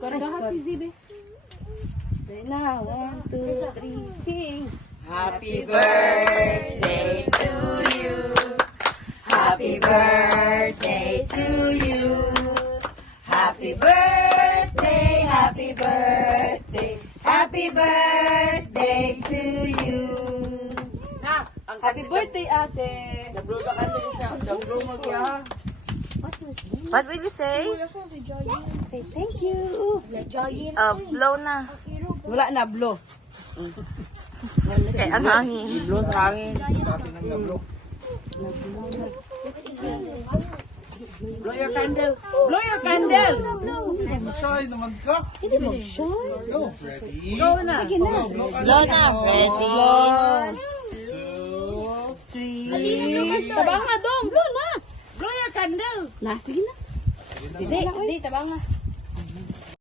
Kargahan si Zibe. Na, 1, 2, 3, sing. Happy birthday to you. Happy birthday to you. Happy birthday, happy birthday. Happy birthday to you. Na, Happy birthday, ate. Nablo ka kanto siya. Nablo mo siya. What will you say? Say thank you. Blow na. Wala na, blow. Okay, ang hangin. Nablo sa hangin. Blow your candle. Blow your candle. Shy naman ka. Hindi mo siya. Go. Ready? Go na. Sige na. Blow na. Ready? 1, 2, 3. Tabang na dong. Blow na. Blow your candle. Na, sige na. Di, tabang nga.